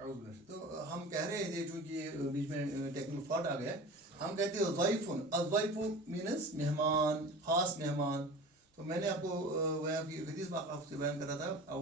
تو ہم کہہ رہے تھے چونکہ بیچ میں ٹیکنیکل فالٹ آ گیا ہم کہتے ہیں ضیفن الضیف مینس مہمان خاص مہمان تو میں نے آپ کو حدیث آپ سے بیان کرا تھا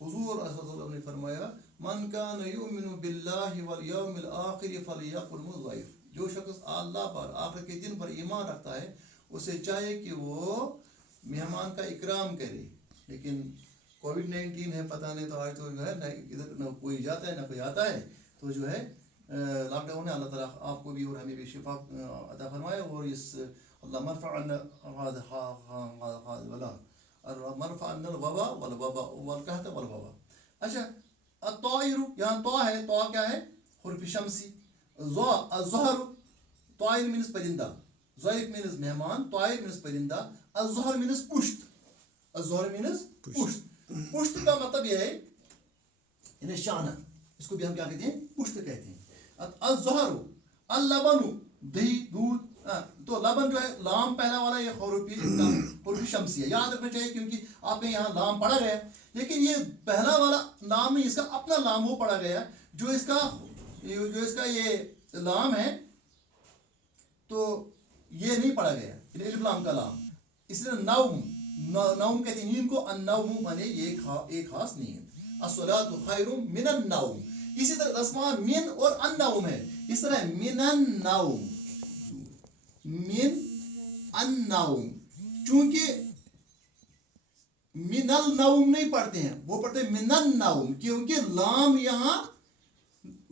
حضور صلی اللہ علیہ وسلم نے فرمایا من کان یؤمن باللہ والیوم الآخر فلیقل ضیف جو شخص اللہ پر آخر کے دن پر ایمان رکھتا ہے اسے چاہیے کہ وہ مہمان کا اکرام کرے لیکن کووڈ-19 ہے پتہ نہیں تو آج تو جو ہے نہ ادھر نہ کوئی جاتا ہے نہ کوئی آتا ہے تو جو ہے لاک ڈاؤن ہے اللہ تعالیٰ آپ کو بھی اور ہمیں بھی شفا عطا فرمائے اور اس اللہ مرفع عنا مرفع عنا الوبا والوبا والقحط والوبا. اچھا الطائر یہاں طا ہے طا کیا ہے حرف شمسی الظہر طائر مینس پرندہ ضیف مینس مہمان طائر مینس پرندہ الظہر مینس پشت الظہر مینس پشت پشت کا مطلب یہ ہے یعنی شانہ اس کو بھی ہم کیا کہتے ہیں پشت کہتے ہیں الظہر اللبن دہی دودھ تو لبن جو ہے لام پہلا والا یہ حروف شمسی ہے یاد رکھنا چاہیے کیونکہ آپ نے یہاں لام پڑھا گیا لیکن یہ پہلا والا لام نہیں اس کا اپنا لام وہ پڑھا گیا جو اس کا یہ لام ہے تو یہ نہیں پڑھا گیا الف لام کا لام اس لیے نوم کہتے ہیں نیند کو النوم مانے یہ ایک خاص نیند الصلاۃ خیر من النوم اسی طرح اسماء من اور النوم ہے اس طرح من النوم چونکہ من النوم نہیں پڑھتے ہیں وہ پڑھتے ہیں من النوم کیونکہ لام یہاں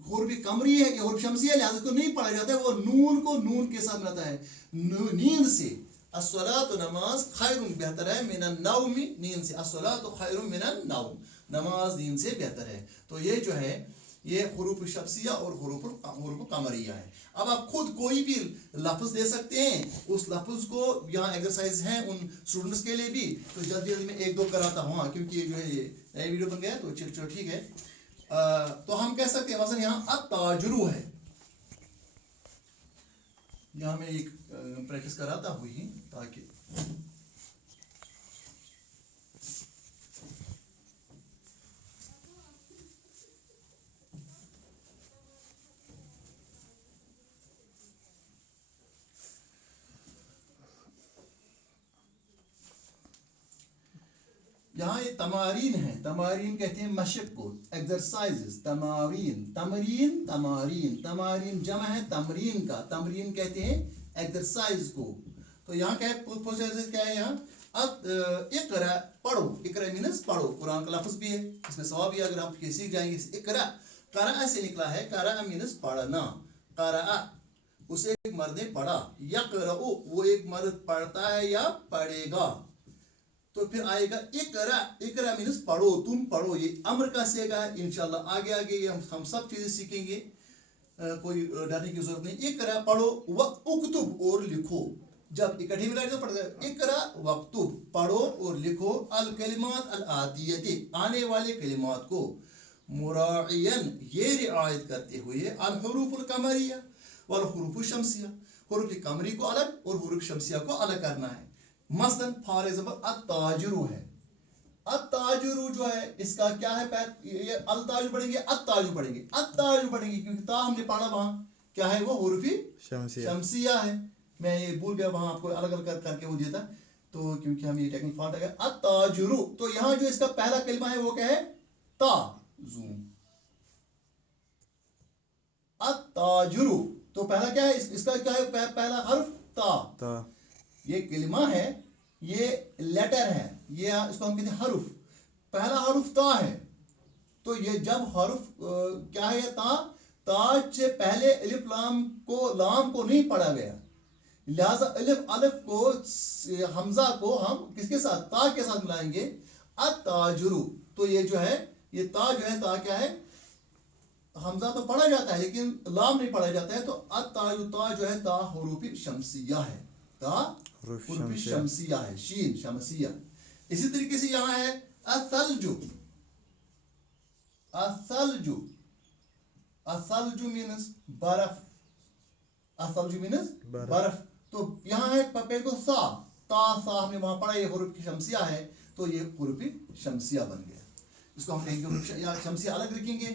حرف قمری ہے کہ حرف شمسی ہے لہذا کو نہیں پڑھا جاتا ہے وہ نون کو نون کے ساتھ ملاتا ہے نیند سے الصلاۃ نماز خیر بہتر ہے من النوم نیند سے الصلاۃ خیر من النوم نماز نیند سے بہتر ہے تو یہ جو ہے یہ حروف شمسیہ اور حروف قمریہ ہے اب آپ خود کوئی بھی لفظ دے سکتے ہیں اس لفظ کو یہاں ایکسرسائز ہیں ان اسٹوڈنٹس کے لیے بھی تو جلدی جلدی میں ایک دو کراتا ہوں کیونکہ یہ جو ہے یہ نئی ویڈیو بن گیا تو چلو ٹھیک ہے تو ہم کہہ سکتے ہیں مثلا یہاں التاجرو ہے یہاں میں ایک پریکٹس کراتا ہوں ہی تاکہ یہاں یہ تمارین ہے تمارین کہتے ہیں مشق کو ایکسرسائزز تمرین جمع ہے تمرین کا تمرین کہتے ہیں ایکسرسائز کو تو یہاں کیا ہے پروسیس کیا ہے یہاں اقرا پڑھو اقرا مینس پڑھو قرآن کا لفظ بھی ہے اس میں ثواب بھی اگر آپ سیکھ جائیں گے اقرا قرأ سے نکلا ہے قرأ مینس پڑھنا قرأ اسے ایک مرد نے پڑھا یقرأ وہ ایک مرد پڑھتا ہے یا پڑھے گا تو پھر آئے گا اقرا مینس پڑھو تم پڑھو یہ امر کا سیگا ہے انشاءاللہ آگے یہ ہم سب چیزیں سیکھیں گے کوئی ڈرنے کی ضرورت نہیں اقرا پڑھو واکتب اور لکھو جب اکٹھے ملا تو پڑھتا ہے اقرا واکتب پڑھو اور لکھو الکلمات الآتیۃ آنے والے کلمات کو مراعین یہ رعایت کرتے ہوئے الحروف القمریہ والحروف الشمسیہ حروف قمری کو الگ اور حروف شمسیہ کو الگ کرنا ہے مثلا فار ایگزامپل التاجرو ہے التاجرو جو ہے اس کا کیا ہے یہ التاج پڑھیں گے التاج پڑھیں گے کیونکہ تا ہم نے پڑھا وہاں کیا ہے وہ حروف شمسیہ ہے میں یہ بھول گیا وہاں آپ کو الگ الگ کر کے وہ دیتا تو کیونکہ ہم یہ ٹیکنیکل فالٹ آ گیا التاجرو تو یہاں جو اس کا پہلا کلمہ ہے وہ کیا ہے تا زوم التاجرو تو پہلا کیا ہے اس کا کیا ہے پہلا حرف تا یہ کلمہ ہے یہ لیٹر ہے یہ اس کو ہم کہتے ہیں حرف پہلا حرف تا ہے تو یہ جب حرف کیا ہے تا سے پہلے الف لام کو نہیں پڑھا گیا لہذا الف کو حمزہ کو ہم کس کے ساتھ تا کے ساتھ ملائیں گے التاجرو تو یہ جو ہے یہ تا جو ہے تا کیا ہے حمزہ تو پڑھا جاتا ہے لیکن لام نہیں پڑھا جاتا ہے تو التاجرو تا جو ہے تا حروف شمسیہ ہے تا حروف شمسیہ ہے شین شمسیہ اسی طریقے سے یہاں ہے الثلج مینس برف تو یہاں ہے پپے کو سا ہم نے وہاں پڑھا یہ حروف شمسیہ ہے تو یہ حروف شمسیہ بن گیا اس کو ہم کہیں گے یا شمسیہ الگ رکھیں گے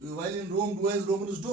while in Rome do as Romans do,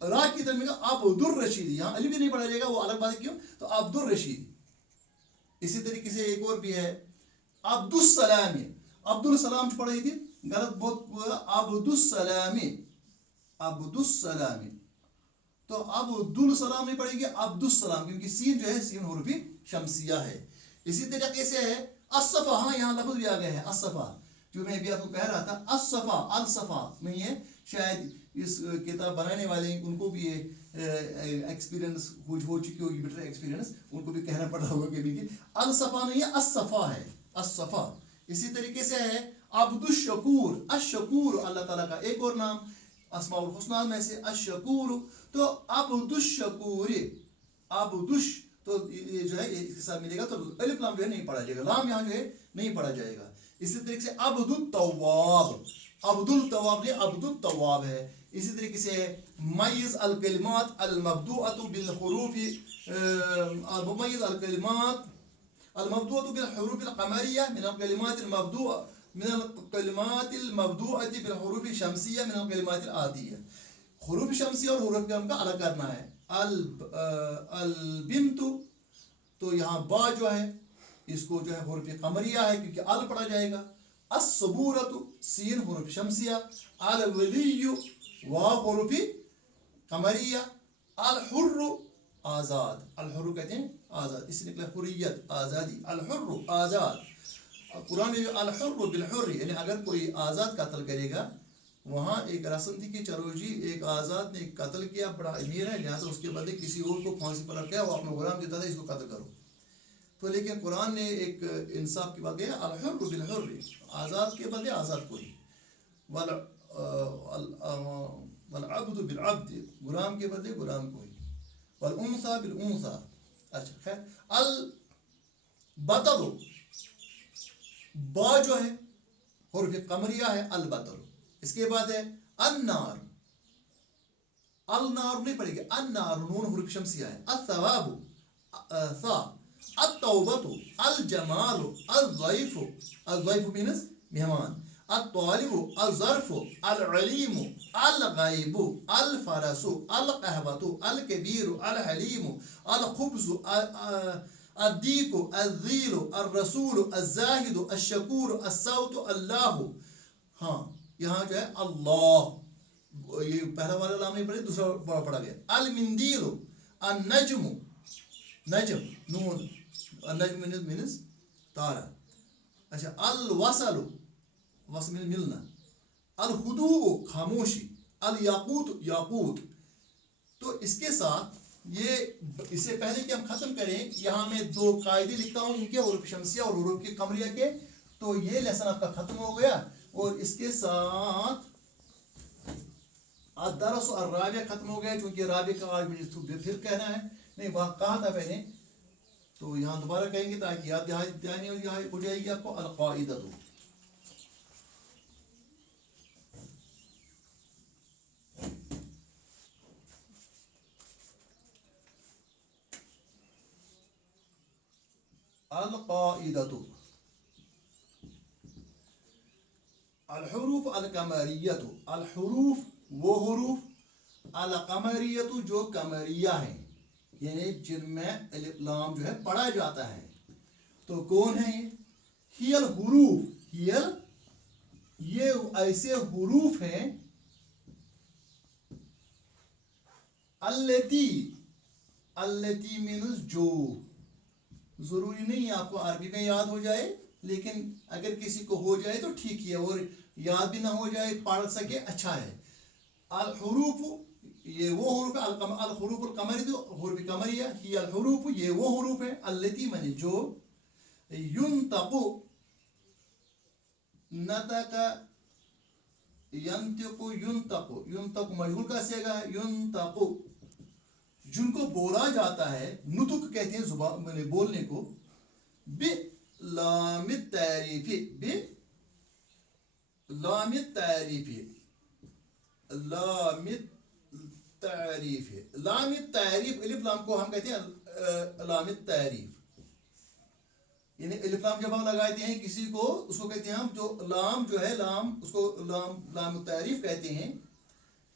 را کی طرف میں عبدالرشید رشید، یہاں علی بھی نہیں پڑھا جائے گا، وہ الگ بات ہے، کیوں؟ تو عبدالرشید رشید. اسی طریقے سے ایک اور بھی ہے عبدالسلام. عبدالسلام پڑھی تھی غلط بہت، عبدالسلام، عبدالسلام. تو عبدالسلام نہیں پڑھے گی، عبدالسلام، کیونکہ سین جو ہے سین حروف شمسیہ ہے. اسی طریقے سے ہے الصفا. ہاں یہاں لفظ بھی آ گئے ہیں الصفا، جو میں بھی آپ کو کہہ رہا تھا. الصفا، الصفا نہیں ہے، شاید اس کتاب بنانے والے ان کو بھی ایکسپیرینس ہو چکی ہوگی، بیٹر ایکسپیرینس، ان کو بھی کہنا پڑ رہا ہوگا کبھی کہ الصفا نہیں ہے، الصفا ہے، الصفا. اسی طریقے سے ہے عبد الشکور. الشکور اللہ تعالیٰ کا ایک اور نام اسماء الحسنہ میں سے الشکور. تو عبد الشکور، عبدش، تو یہ جو ہے اس کے ساتھ ملے گا، تو الف لام جو ہے نہیں پڑھا جائے گا، لام یہاں جو ہے نہیں پڑھا جائے گا. اسی طریقے سے عبد التواب، عبد التواب نہیں عبد التواب ہے. اسی طریقے سے میز الکلمات المبدوءۃ بالحروف، ممیز الکلمات المبدوءۃ بالحروف القمریہ من الکلمات المبدوءۃ من الکلمات المبدوءۃ بالحروف الشمسیہ من الکلمات العادیہ. حروف شمسیہ اور حروف قلم کا الگ کرنا ہے. البنت، تو یہاں با جو ہے اس کو جو ہے حروف قمریہ ہے کیونکہ ال پڑھا جائے گا. الصبورۃ سین حروف شمسیہ. الولی واو حروف قمریہ. الحر آزاد، الحر کہتے ہیں آزاد، اس سے نکلا حریت آزادی. الحر آزاد. قرآن میں الحر بالحر، یعنی اگر کوئی آزاد قتل کرے گا، وہاں ایک رسم تھی کہ چلو جی ایک آزاد نے قتل کیا، بڑا امیر ہے، لہٰذا اس کے بدلے کسی اور کو پھانسی پر لٹکایا، وہ اپنا غلام دیتا تھا، اس کو قتل کرو. تو لیکن قرآن نے ایک انصاف کی بات کہی، الحر بالحر، آزاد کے بدلے آزاد کوئی. والعبد بالعبد، غلام کے بدلے غلام کوئی. والانثى بالانثى. اچھا خیر. البطل، با جو ہے حروف قمریہ ہے، البطل. اس کے بعد ہے النار. النار نہیں پڑے گی، النار نون حروف شمسیہ ہے. الثواب ثا. التوبۃ. الجمال. الضیف، الضیف مینز مہمان. الطالب. الظرف. العلیم. الغیب. الفرس. القہوۃ. الکبیر. الحلیم. الخبز. الدیک. الذیل. الرسول. الزاہد. الشکور. الصوت. اللہ. ہاں یہاں جو ہے اللہ، یہ پہلا والا لام نہیں پڑھے، دوسرا پڑھا گیا. المندیل. النجم، نجم نون، النجم مینز تارا. اچھا. الوصل، وصل مینز ملنا. الہدوء خاموشی. الیاقوت، یاقوت. تو اس کے ساتھ یہ، اس سے پہلے کہ ہم ختم کریں، یہاں میں دو قاعدے لکھتا ہوں ان کے، حروف شمسیہ اور حروف کے قمریہ کے. تو یہ لیسن آپ کا ختم ہو گیا، اور اس کے ساتھ الدرس الرابع ختم ہو گیا، چونکہ رابع کا آج مجھے پھر کہنا ہے، نہیں وہاں کہا تھا پہلے، تو یہاں دوبارہ کہیں گے تاکہ یاد دہانی ہو جائے گی آپ کو. القاعدۃ. القاعدۃ. الحروف القمریۃ، الحروف وہ حروف، القمریۃ جو قمریہ ہیں، یعنی جن میں الف لام جو ہے پڑھا جاتا ہے. تو کون ہے یہ؟ ہی الحروف، یہ ایسے حروف ہیں التی مینز جو. ضروری نہیں آپ کو عربی میں یاد ہو جائے، لیکن اگر کسی کو ہو جائے تو ٹھیک ہی ہے، اور یاد بھی نہ ہو جائے پڑھ سکے اچھا ہے. الحروف یہ وہ حروف ہے، الحروف القمریہ، حروف قمریہ. ہی الحروف یہ وہ حروف ہیں، التی معنی جو، ینطق، نطق، ینطق، ینطق، ینطق مجہول کا صیغہ ہے، ینطق، جن کو بولا جاتا ہے، نطق کہتے ہیں زبان میں بولنے کو، بلام التعریف، بلام التعریف، لام التعریف. لام التعریف، الف لام کو ہم کہتے ہیں لام التعریف. یعنی الف لام جب ہم لگاتے ہیں کسی کو، اس کو کہتے ہیں ہم، جو لام جو ہے، لام اس کو لام التعریف کہتے ہیں.